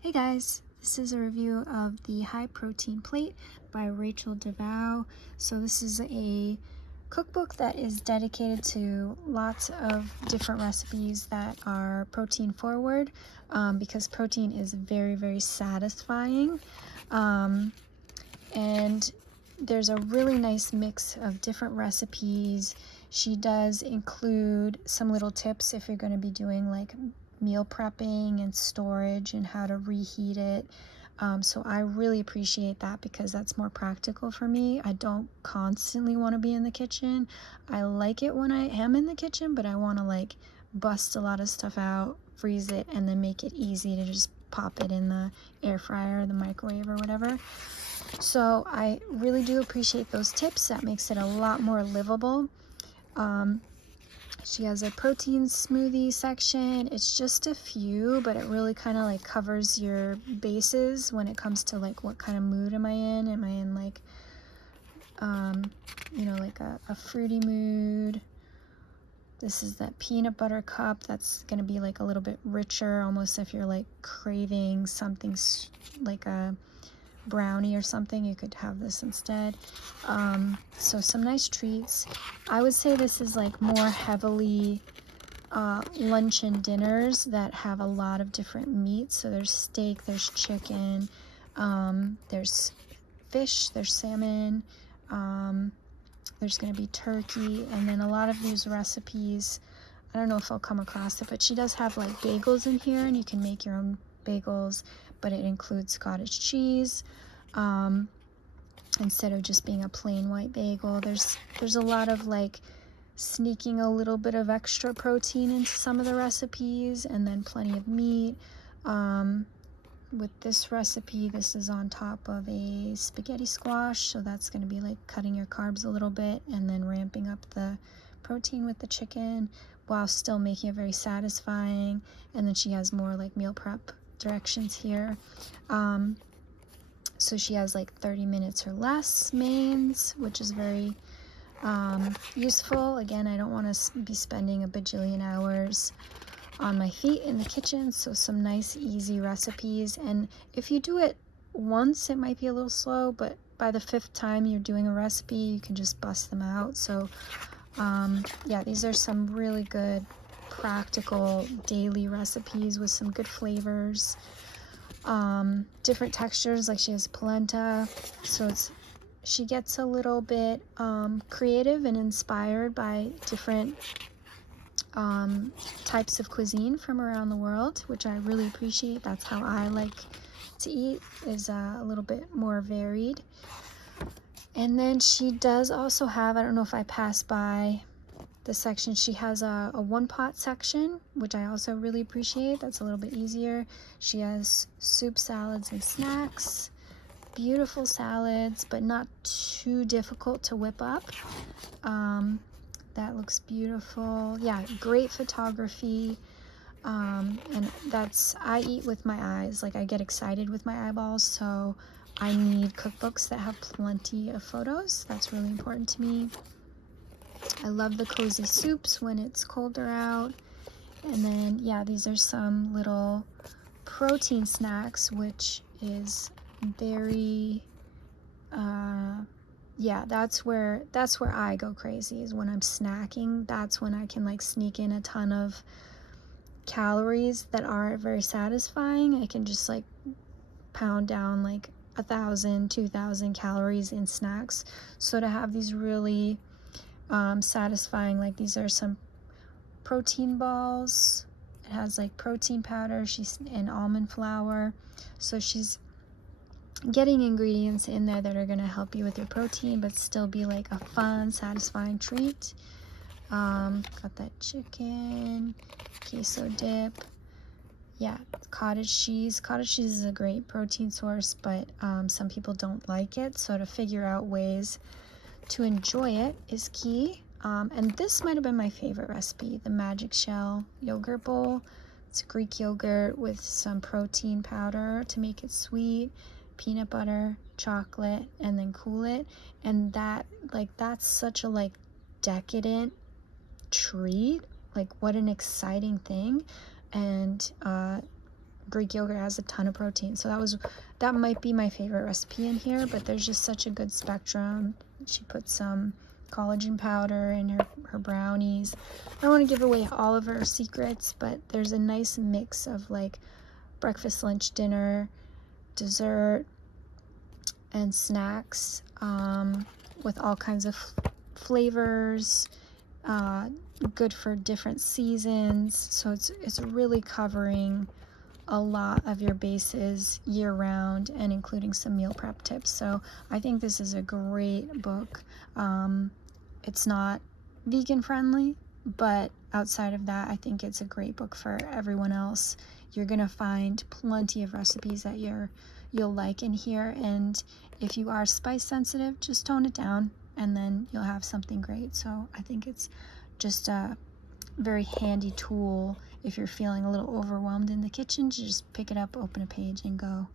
Hey guys, this is a review of the High Protein Plate by Rachael DeVaux. So this is a cookbook that is dedicated to lots of different recipes that are protein forward because protein is very satisfying. And there's a really nice mix of different recipes. She does include some little tips if you're going to be doing like meal prepping and storage and how to reheat it. So I really appreciate that because that's more practical for me. I don't constantly want to be in the kitchen. I like it when I am in the kitchen, but I want to like bust a lot of stuff out, freeze it, and then make it easy to just pop it in the air fryer or the microwave or whatever. So I really do appreciate those tips. That makes it a lot more livable. She has a protein smoothie section. It's just a few, but it really kind of like covers your bases when it comes to like what kind of mood am I in? Am I in like, like a fruity mood? This is that peanut butter cup. That's going to be like a little bit richer, almost if you're like craving something like a brownie or something, you could have this instead. So some nice treats. I would say this is like more heavily lunch and dinners that have a lot of different meats. So there's steak, there's chicken, there's fish, there's salmon, there's going to be turkey, and then a lot of these recipes, I don't know if I'll come across it, but she does have like bagels in here, and you can make your own bagels, but it includes cottage cheese instead of just being a plain white bagel. There's a lot of like sneaking a little bit of extra protein into some of the recipes, and then plenty of meat. With this recipe, this is on top of a spaghetti squash, so that's going to be like cutting your carbs a little bit and then ramping up the protein with the chicken while still making it very satisfying. And then she has more like meal prep directions here. So she has like 30 minutes or less mains, which is very useful. Again, I don't want to be spending a bajillion hours on my feet in the kitchen, so some nice easy recipes. And if you do it once, it might be a little slow, but by the 5th time you're doing a recipe, you can just bust them out. So yeah, these are some really good practical daily recipes with some good flavors, different textures. Like she has polenta, so she gets a little bit creative and inspired by different types of cuisine from around the world, which I really appreciate. That's how I like to eat, is a little bit more varied. And then she does also have, I don't know if I passed by the section, she has a one pot section, which I also really appreciate. That's a little bit easier. She has soup, salads, and snacks. Beautiful salads, but not too difficult to whip up. That looks beautiful. Yeah, great photography. And I eat with my eyes. Like I get excited with my eyeballs, so I need cookbooks that have plenty of photos. That's really important to me. I love the cozy soups when it's colder out. And then, yeah, these are some little protein snacks, which is very, yeah, that's where I go crazy, is when I'm snacking. That's when I can like sneak in a ton of calories that aren't very satisfying. I can just like pound down like 1,000, 2,000 calories in snacks. So to have these really satisfying, like these are some protein balls. It has like protein powder, and almond flour. So she's getting ingredients in there that are going to help you with your protein, but still be like a fun, satisfying treat. Got that chicken, queso dip. Yeah, cottage cheese. Cottage cheese is a great protein source, but some people don't like it. So to figure out ways to enjoy it is key. And this might have been my favorite recipe, the magic shell yogurt bowl. It's Greek yogurt with some protein powder to make it sweet, peanut butter, chocolate, and then cool it. And that's such a like decadent treat. Like what an exciting thing. And Greek yogurt has a ton of protein. So that might be my favorite recipe in here, but there's just such a good spectrum. She put some collagen powder in her brownies. I don't want to give away all of her secrets, but there's a nice mix of like breakfast, lunch, dinner, dessert, and snacks, with all kinds of flavors, good for different seasons. So it's really covering a lot of your bases year round, and including some meal prep tips. So I think this is a great book. It's not vegan friendly, but outside of that, I think it's a great book for everyone else. You're gonna find plenty of recipes that you'll like in here, and if you are spice sensitive, just tone it down and then you'll have something great. So I think it's just a very handy tool if you're feeling a little overwhelmed in the kitchen, to just pick it up, open a page, and go.